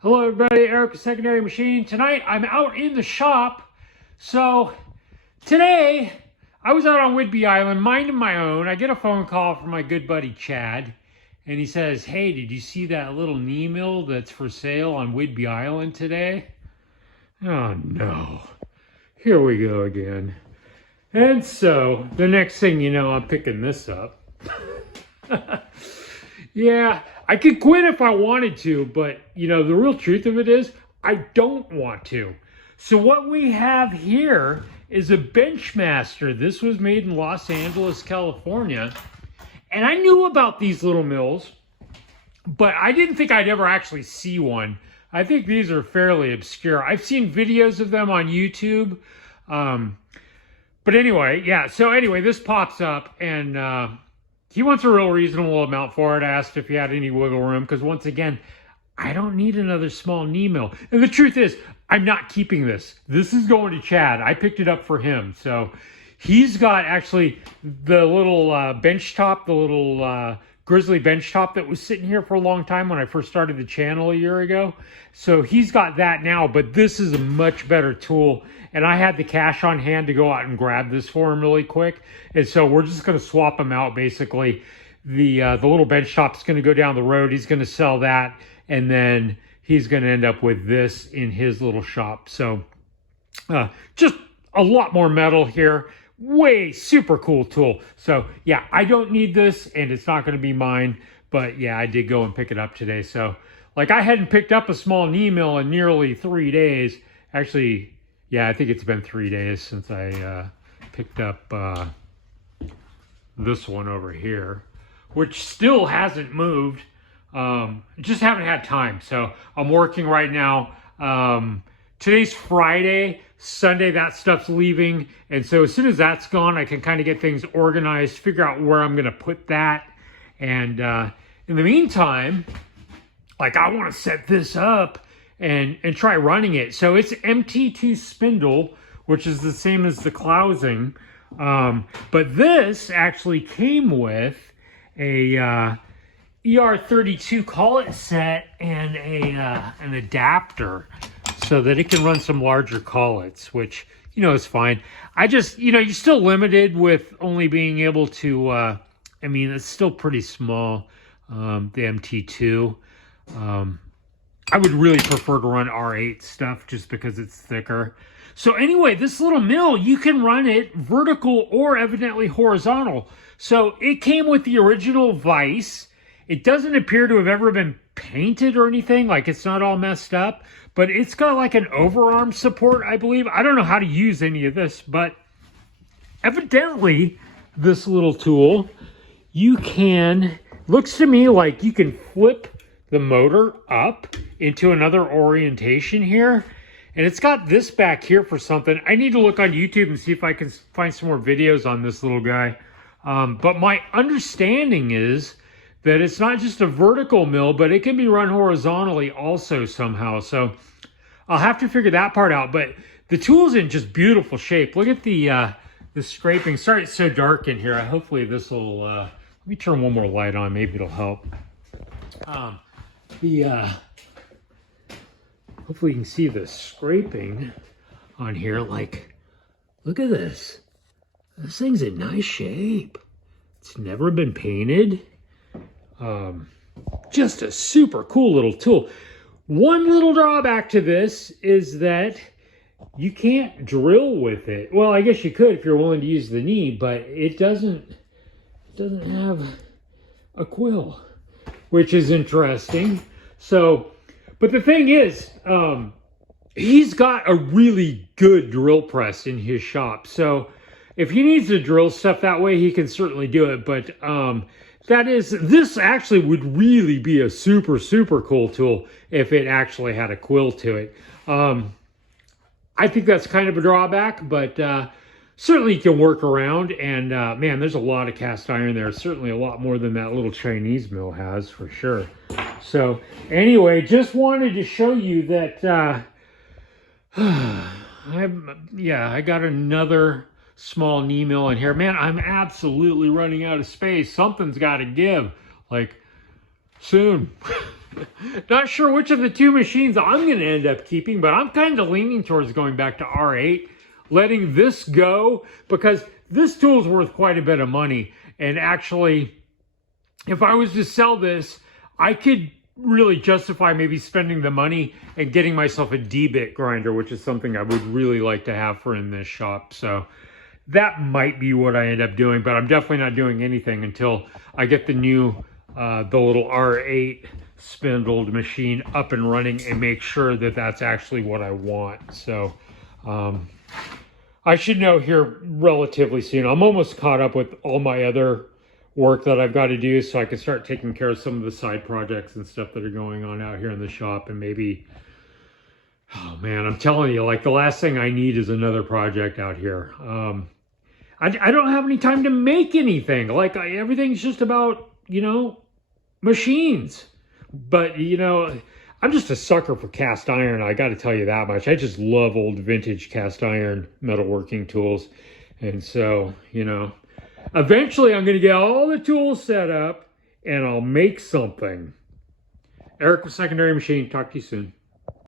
Hello everybody, Eric with Secondary Machine. Tonight I'm out in the shop. So today I was out on Whidbey Island minding my own. I get a phone call from my good buddy Chad and he says, "Hey, did you see that little knee mill that's for sale on Whidbey Island today?" Oh no, here we go again. And so the next thing you know, I'm picking this up. Yeah, I could quit if I wanted to, but the real truth of it is I don't want to. So what we have here is a Benchmaster. This was made in Los Angeles, California. And I knew about these little mills, but I didn't think I'd ever actually see one. I think these are fairly obscure. I've seen videos of them on YouTube. But anyway, yeah. So anyway, this pops up and he wants a real reasonable amount for it. I asked if he had any wiggle room because once again, I don't need another small knee mill. And the truth is, I'm not keeping this. This is going to Chad. I picked it up for him. So he's got actually the little bench top, the little Grizzly bench top that was sitting here for a long time when I first started the channel a year ago. So he's got that now, but this is a much better tool. And I had the cash on hand to go out and grab this for him really quick. And so we're just going to swap them out basically. The little bench top's going to go down the road. He's going to sell that. And then he's going to end up with this in his little shop. So just a lot more metal here. Way super cool tool. So yeah, I don't need this and it's not going to be mine. But yeah, I did go and pick it up today. So like I hadn't picked up a small knee mill in nearly 3 days. Actually, yeah, I think it's been 3 days since I picked up this one over here, which still hasn't moved. Just haven't had time. So I'm working right now. Today's Friday. Sunday, that stuff's leaving. And so as soon as that's gone, I can kind of get things organized, figure out where I'm going to put that. And in the meantime, like I want to set this up and try running it. So it's MT2 spindle, which is the same as the Clousing. But this actually came with a ER32 collet set and an adapter so that it can run some larger collets, which, is fine. I just, you're still limited with only being able to, I mean, it's still pretty small, the MT2. I would really prefer to run R8 stuff just because it's thicker. So anyway, this little mill, you can run it vertical or evidently horizontal. So it came with the original vise. It doesn't appear to have ever been painted or anything, like it's not all messed up, but it's got like an overarm support, I believe. I don't know how to use any of this, but evidently this little tool, you can, looks to me like you can flip the motor up into another orientation here. And it's got this back here for something. I need to look on YouTube and see if I can find some more videos on this little guy. But my understanding is that it's not just a vertical mill, but it can be run horizontally also somehow. So I'll have to figure that part out. But the tool's in just beautiful shape. Look at the scraping. Sorry it's so dark in here. Hopefully this will, let me turn one more light on. Maybe it'll help. Hopefully you can see the scraping on here. Like, look at this. This thing's in nice shape. It's never been painted. Just a super cool little tool. One little drawback to this is that you can't drill with it. Well, I guess you could if you're willing to use the knee, but it doesn't have a quill, which is interesting. So, but the thing is, he's got a really good drill press in his shop. So if he needs to drill stuff that way, he can certainly do it. But this actually would really be a super, super cool tool if it actually had a quill to it. I think that's kind of a drawback, but certainly you can work around. And man, there's a lot of cast iron there. Certainly a lot more than that little Chinese mill has, for sure. So anyway, just wanted to show you that I got another small knee mill in here. Man, I'm absolutely running out of space. Something's got to give, like, soon. Not sure which of the two machines I'm going to end up keeping, but I'm kind of leaning towards going back to R8, letting this go, because this tool is worth quite a bit of money. And actually, if I was to sell this, I could really justify maybe spending the money and getting myself a D-bit grinder, which is something I would really like to have for in this shop. So that might be what I end up doing, but I'm definitely not doing anything until I get the new, the little R8 spindled machine up and running and make sure that that's actually what I want. So I should know here relatively soon. I'm almost caught up with all my other work that I've got to do, so I can start taking care of some of the side projects and stuff that are going on out here in the shop. And maybe, oh man, I'm telling you, like the last thing I need is another project out here. I don't have any time to make anything. Like everything's just about, you know, machines. But, you know, I'm just a sucker for cast iron. I got to tell you that much. I just love old vintage cast iron metalworking tools. And so, you know, eventually I'm going to get all the tools set up and I'll make something. Eric with Secondary Machine. Talk to you soon.